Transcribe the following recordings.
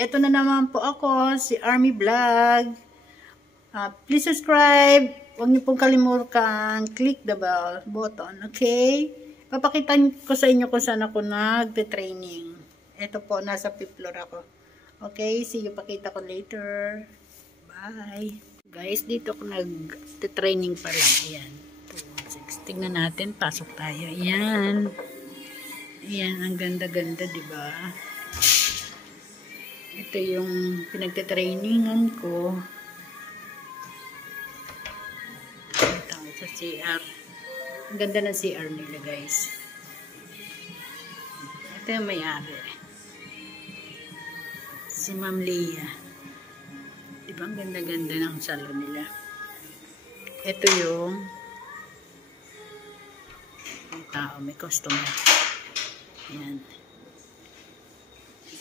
Ito na naman po ako, si Army Vlog. Please subscribe. Huwag niyo pong kalimutan click the bell button, okay? Papakita ko sa inyo kung saan ako nagte-training. Ito po, nasa 5th floor ako. Okay, see you. Pakita ko later. Bye. Guys, dito ako nagte-training pa lang. Ayan. 2, 6. Tingnan natin. Pasok tayo. Ayan. Ayan, ang ganda-ganda, diba? Ito yung pinagte-trainingan ko. Ito sa CR. Ang ganda ng CR nila, guys. Ito yung may-ari. Si Ma'am Leah. Diba ang ganda-ganda ng salon nila? Ito yung may tao, may customer. Ayan.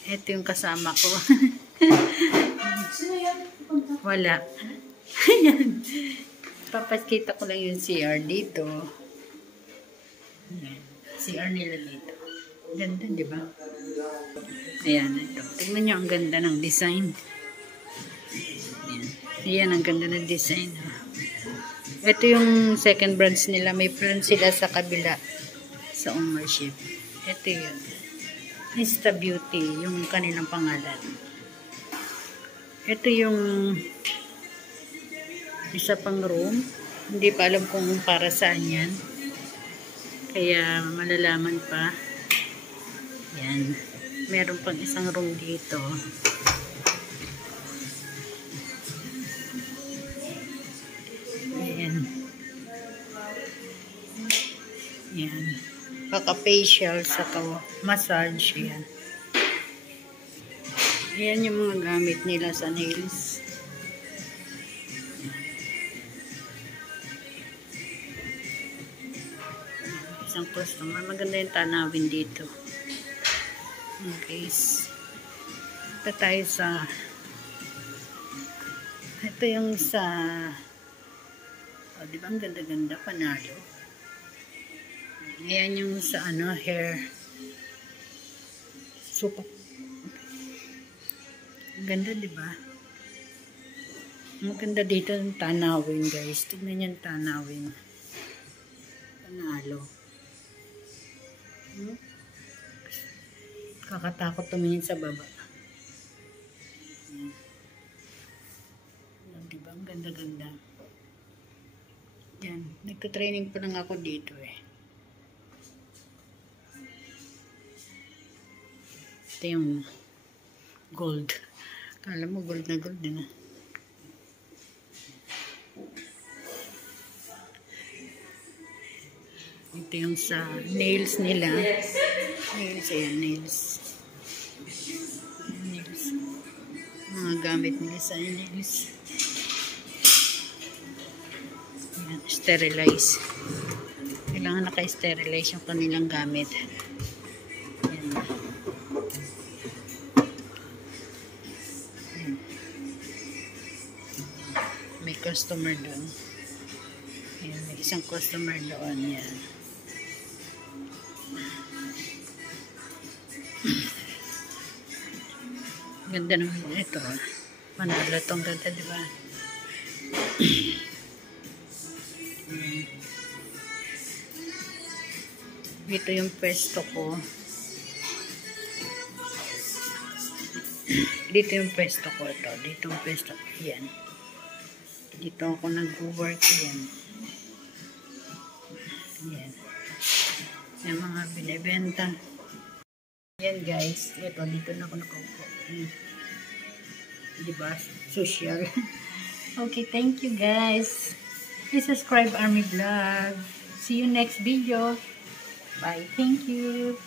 Ito yung kasama ko. Wala. Ayan. Papakita ko lang yung CR dito. Ayan. CR nila dito. Ganda, di ba? Ayan, ito. Tingnan nyo, ang ganda ng design. Ayan. Ayan, ang ganda ng design. Ito yung second branch nila. May branch sila sa kabila. Sa ownership. Ito yun. Insta Beauty, yung kanilang pangalan. Ito yung isa pang room. Hindi pa alam kung para saan yan. Kaya malalaman pa. Yan. Meron pang isang room dito. Ayan. Yan. Paka-facial sa massage. Yan. Yan yung mga gamit nila sa nails. Isang customer. Maganda yung tanawin dito. Okay. Ito tayo sa ito yung sa di ba ang ganda-ganda, panalo. Ayan yung sa hair. Super. Ganda, di ba? Maganda dito yung tanawin, guys. Tignan yung tanawin. Panalo. Kakatakot tumingin sa baba. Di ba? Ang ganda-ganda. Yan. Nagtutraining pa lang ako dito eh. Ito yung gold. Kala mo gold na gold din ah. Ito yung sa nails nila. Nails, ayan, nails. Nails. Mga gamit nila sa nails. Ayan, sterilize. Kailangan naka-sterilize yung kanilang gamit. Ayan. Ayan. May customer doon. Ayan, may isang customer doon. Ayan. Ganda naman ito. Manalo itong ganda, di ba? Dito yung pwesto ko. Dito yung pwesto ko ito. Dito yung pwesto ko. Yan. Dito ako nag-work yan. Yan. Yung mga binibenta. Yan guys. Ito, dito na ako nakaupo. Diba? Social. Okay, thank you guys. Please subscribe Army Vlog. See you next video. Bye. Thank you.